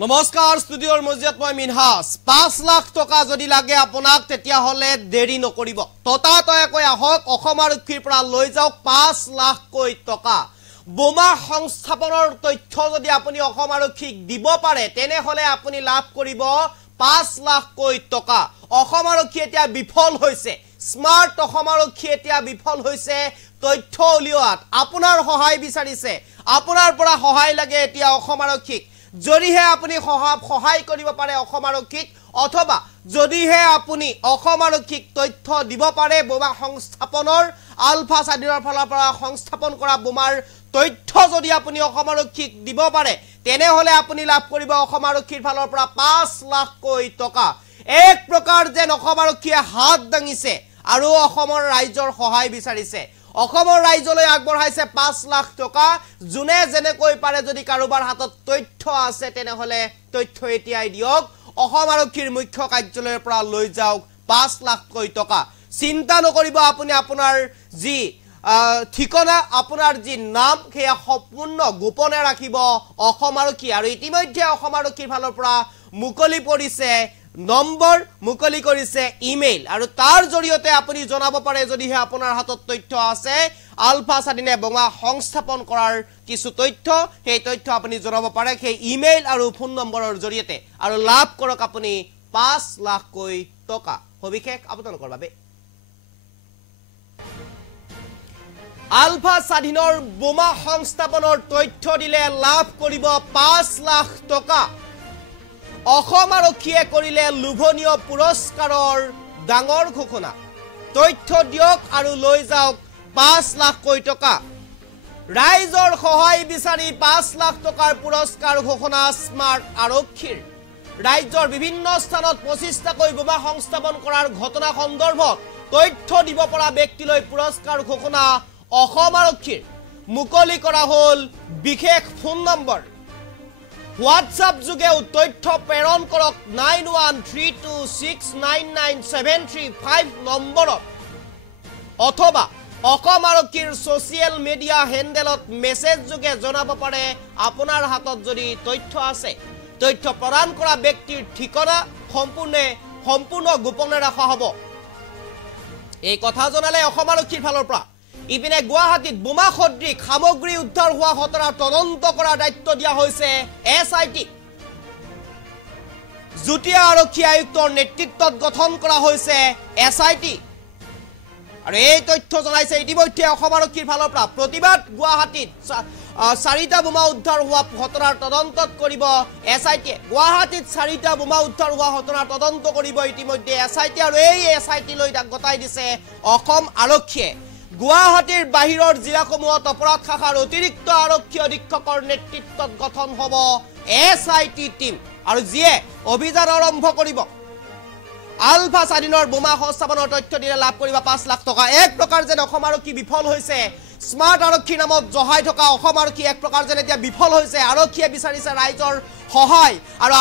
নমস্কাৰ ষ্টুডিঅ'ৰ মজিয়াত মই মিনহাস 5 লাখ টকা যদি লাগে আপোনাক তেতিয়া হলে দেৰি নকৰিব ততাতয়কৈ আহক অসম আৰক্ষীৰ পৰা লৈ যাওক 5 লাখ কৈ টকা বোমা সংস্থাপনৰ তথ্য যদি আপুনি অসম আৰক্ষীক দিব পাৰে তেনে হলে আপুনি লাভ কৰিব 5 লাখ কৈ টকা অসম আৰক্ষী এতিয়া বিফল হৈছে স্মাৰ্ট অসম আৰক্ষী এতিয়া বিফল হৈছে তথ্য উলিওৱাত আপোনাৰ সহায় বিচাৰিছে আপোনাৰ পৰা সহায় লাগে এতিয়া অসম আৰক্ষীক যদিহে আপুনি সহায় কৰিব পাৰে অসম আৰক্ষীক অথবা যদিহে আপুনি অসম আৰক্ষীক তথ্য দিব পাৰে বোমা সংস্থাপনৰ আলফা স্বাধীনৰ ফালৰ পৰা সংস্থাপন কৰা বোমাৰ তথ্য যদি আপুনি অসম আৰক্ষীক দিব পাৰে তেনে হলে আপুনি লাভ কৰিব অসম আৰক্ষীৰ ফালৰ পৰা 5 লাখ কৈ টকা এক প্ৰকাৰ যেন অসম আৰক্ষীয়ে হাত দাঙিছে আৰু অসমৰ ৰাইজৰ সহায় বিচাৰিছে অসমৰ ৰাইজলৈ আগবঢ়াইছে 5 লাখ টকা জুনে যেনেকৈ পাৰে যদি কাৰোবাৰ হাতত তথ্য আছে তেনে হলে তথ্য এতিয়াই দিয়ক অসম আৰক্ষীৰ মুখ্য কাৰ্যালয়ৰ পৰা লৈ যাওক 5 লাখ কৈ টকা চিন্তা নকৰিব আপুনি আপোনাৰ যি ঠিকনা আপোনাৰ যি নাম সেয়া সম্পূৰ্ণ গোপনে ৰাখিব অসম আৰক্ষী আৰু ইতিমধ্যে অসম আৰক্ষীৰ ফালৰ পৰা মুকলি পৰিছে নম্বৰ মুকলি কৰিছে ইমেইল আৰু তাৰ জৰিয়তে আপুনি জনাব পাৰে যদিহে আপোনাৰ হাতত তথ্য আছে আলফা স্বাধীনে বোমা সংস্থাপন কৰাৰ কিছু তথ্য সেই তথ্য আপুনি জনাব পাৰে সেই ইমেইল আৰু ফোন নম্বৰৰ জৰিয়তে আৰু লাভ কৰক আপুনি 5 লাখ কৈ টকা সবিশেষ আপোনালোকৰ বাবে আলফা স্বাধীনৰ বোমা সংস্থাপনৰ তথ্য দিলে লাভ কৰিব 5 লাখ টকা অসম আৰক্ষীয়ে কৰিলে লোভনীয় পুৰস্কাৰৰ ডাঙৰ ঘোষণা তথ্য দিয়ক আৰু লৈ যাওক 5 লাখ কৈ টকা ৰাইজৰ সহায় বিচাৰি 5 লাখ টকাৰ পুৰস্কাৰ ঘোষণা স্মাৰ্ট আৰক্ষীৰ ৰাজ্যৰ বিভিন্ন স্থানত 25টা কৈ বোমা সংস্থাপন কৰাৰ ঘটনা সন্দৰ্ভত তথ্য দিব পৰা ব্যক্তিলৈ পুৰস্কাৰ ঘোষণা অসম আৰক্ষীৰ মুকলি কৰা হল বিশেষ ফোন নম্বৰ WhatsApp যোগে তথ্য প্ৰেৰণ কৰক 9132699735 নম্বৰত অথবা অসম আৰক্ষীৰ সোশ্যাল মিডিয়া হেণ্ডেলত মেছেজ যোগে জনাব পাৰে আপোনাৰ হাতত যদি তথ্য আছে তথ্য প্ৰদান কৰা ব্যক্তিৰ ঠিকনা সম্পূৰ্ণ গোপনে ৰখা হ'ব এই কথা জনালে অসম আৰক্ষীৰ ফালৰ পৰা ইপিনে গুৱাহাটীত বোমা সদৃশ সামগ্ৰী উদ্ধাৰ হোৱা ঘটনাৰ তদন্ত কৰাৰ দায়িত্ব দিয়া হৈছে SIT যুটীয়া আৰক্ষী আয়ুক্তৰ নেতৃত্বত গঠন কৰা হৈছে SIT আৰু এই তথ্য জনাইছে ইতিমধ্যে অসম আৰক্ষীৰ ফালৰ পৰা প্ৰতিবাদ গুৱাহাটীত 4টা বোমা উদ্ধাৰ হোৱা ঘটনাৰ তদন্তত কৰিব SIT গুৱাহাটীত 4টা বোমা উদ্ধাৰ হোৱা ঘটনাৰ তদন্ত কৰিব ইতিমধ্যে SIT আৰু এই SIT লৈ গতাই দিছে অসম আৰক্ষীয়ে গুৱাহাটীৰ বাহিৰৰ জিলাসমূহত অপৰাধ শাখাৰ অতিৰিক্ত আৰক্ষী অধীক্ষকৰ নেতৃত্বত গঠন হ'ব SIT টিম আৰু যিয়ে অভিযান আৰম্ভ কৰিব আলফা স্বাধীনৰ বোমা সংস্থাপনৰ তথ্য দিলে লাভ কৰিব 5 লাখ টকা এক প্ৰকাৰ যেন অসম আৰক্ষী বিফল হৈছে স্মাৰ্ট আৰক্ষী নামত জহাই থকা অসম আৰক্ষী এক প্ৰকাৰ যেন এতিয়া বিফল হৈছে আৰক্ষীয়ে বিচাৰিছে ৰাইজৰ সহায় আৰু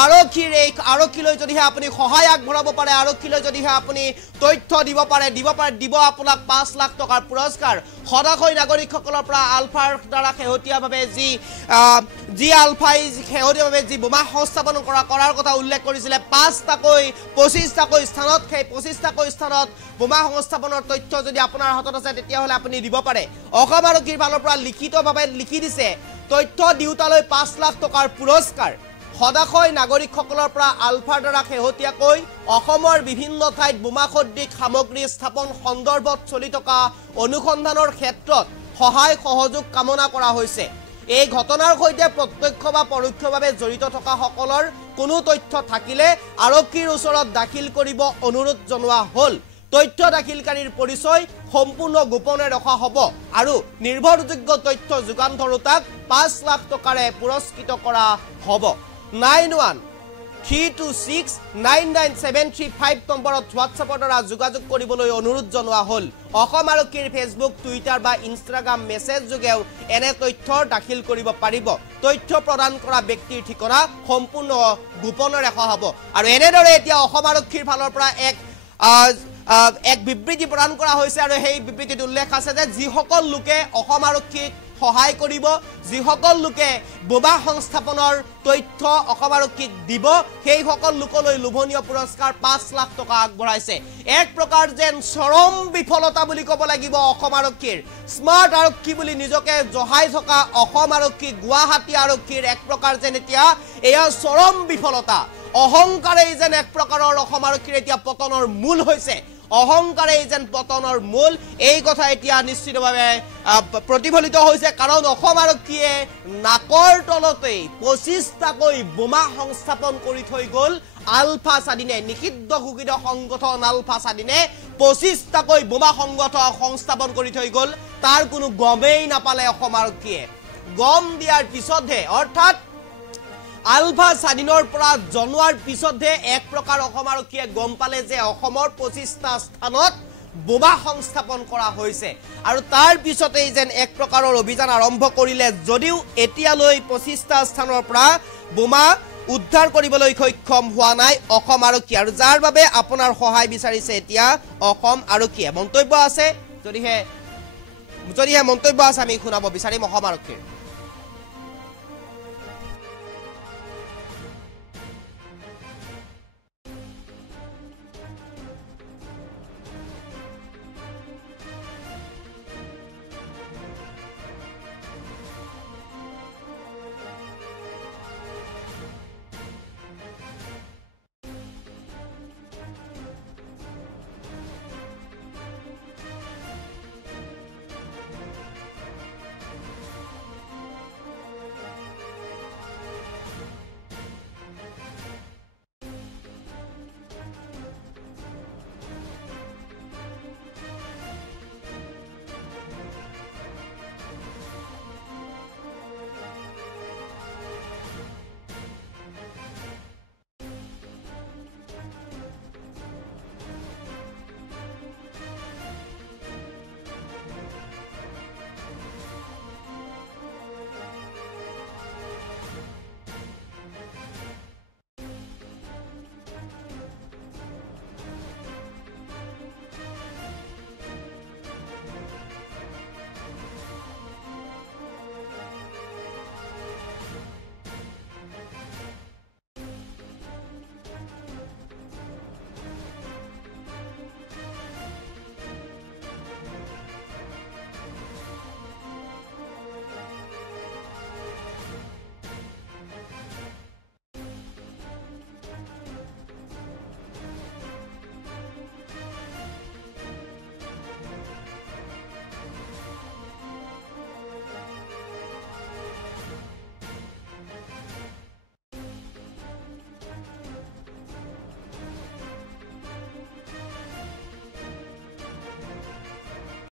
আৰক্ষীলৈ যদিহে আপুনি সহায় আগবঢ়াব পাৰে আৰক্ষীলৈ যদিহে আপুনি তথ্য দিব দিব আপোনাক 5 লাখ টকাৰ পুৰস্কাৰ সদাকৈ নাগৰিকসকলৰ পৰা আলফাৰ দ্বাৰা শেহতীয়াভাৱে যি আলফাই শেহতীয়াভাৱে যি বোমা সংস্থাপন কৰাৰ কথা উল্লেখ কৰিছিলে 5টাকৈ 25টাকৈ স্থানত সেই 25টাকৈ স্থানত বোমা সংস্থাপনৰ তথ্য যদি আপোনাৰ হাতত আছে তেতিয়াহলে আপুনি দিব পাৰে অসম আৰক্ষীৰ ফালৰ পৰা লিখিতভাৱে লিখি দিছে তথ্য দিউতালৈ 5 লাখ টকাৰ পুৰস্কাৰ সদাকৈ নাগৰিকসকলৰ পৰা আলফাৰ দ্বাৰা শেহতীয়াকৈ অসমৰ বিভিন্ন ঠাইত বোমা সদৃশ সামগ্ৰী স্থাপন সন্দৰ্ভত চলি থকা অনুসন্ধানৰ ক্ষেত্ৰত সহায় সহযোগ কামনা কৰা হৈছে এই ঘটনাৰ সৈতে প্ৰত্যক্ষ বা পৰোক্ষভাৱে জড়িত থকা সকলৰ কোনো তথ্য থাকিলে আৰক্ষীৰ ওচৰত দাখিল কৰিব অনুৰোধ জনোৱা হ'ল তথ্য দাখিলকাৰীৰ পৰিচয় সম্পূৰ্ণ গোপনে ৰখা হ'ব আৰু নিৰ্ভৰযোগ্য তথ্য যোগান ধৰোতাক 5 লাখ টকাৰে পুৰস্কৃত কৰা হ'ব 9132699735 নম্বৰত WhatsAppৰ দ্বাৰা যোগাযোগ কৰিবলৈ অনুৰোধ জনোৱা হ'ল অসম আৰক্ষীৰ ফেচবুক টুইটাৰ বা ইনষ্টাগ্ৰাম মেছেজ যোগেও এনে তথ্য দাখিল কৰিব পাৰিব তথ্য প্ৰদান কৰা ব্যক্তিৰ ঠিকনা সম্পূৰ্ণ গোপনে ৰখা হ'ব আৰু এনেদৰে এতিয়া অসম আৰক্ষীৰ ফালৰ পৰা এক বিবৃতি প্ৰদান কৰা হৈছে আৰু সেই বিবৃতিত উল্লেখ আছে যে যিসকল লোকে অসম আৰক্ষীক সহায় কৰিব যিসকল লোকে বোমা সংস্থাপনৰ তথ্য অসম আৰক্ষীক দিব সেই সকল লোকলৈ লোভনীয় পুৰস্কাৰ 5 লাখ টকা আগবঢ়াইছে এক প্ৰকাৰ যেন চৰম বিফলতা বুলি ক'ব লাগিব অসম আৰক্ষীৰ স্মাৰ্ট আৰক্ষী বুলি নিজকে জহাই থকা অসম আৰক্ষী গুৱাহাটী আৰক্ষীৰ এক প্ৰকাৰ যেন এতিয়া এয়া চৰম বিফলতা অহংকাৰেই যেন এক প্ৰকাৰৰ অসম আৰক্ষীৰ এতিয়া পতনৰ মূল হৈছে অহংকাৰেই যেন পতনৰ মূল এই কথা এতিয়া নিশ্চিতভাৱে প্ৰতিফলিত হৈছে কাৰণ অসম আৰক্ষীয়ে নাকৰ তলতেই 25টাকৈ বোমা সংস্থাপন কৰি থৈ গ'ল আলফা স্বাধীনে নিষিদ্ধ ঘোষিত সংগঠন আলফা স্বাধীনে 25টাকৈ বোমা সংস্থাপন কৰি থৈ গ'ল তাৰ কোনো গমেই নাপালে অসম আৰক্ষীয়ে গম দিয়াৰ পিছতহে অৰ্থাৎ আলফা স্বাধীনৰ পৰা জনোৱাৰ পিছতহে এক প্ৰকাৰ অসম আৰক্ষীয়ে গম পালে যে অসমৰ 25টা স্থানত বোমা সংস্থাপন কৰা হৈছে আৰু তাৰ পিছতেই যেন এক প্ৰকাৰৰ অভিযান আৰম্ভ কৰিলে যদিও এতিয়ালৈ 25টা স্থানৰ পৰা বোমা উদ্ধাৰ কৰিবলৈ সক্ষম হোৱা নাই অসম আৰক্ষী আৰু যাৰ বাবে আপোনাৰ সহায় বিচাৰিছে এতিয়া অসম আৰক্ষীয়ে মন্তব্য আছে যদিহে মন্তব্য আছে আমি শুনাব বিচাৰিম অসম আৰক্ষীৰ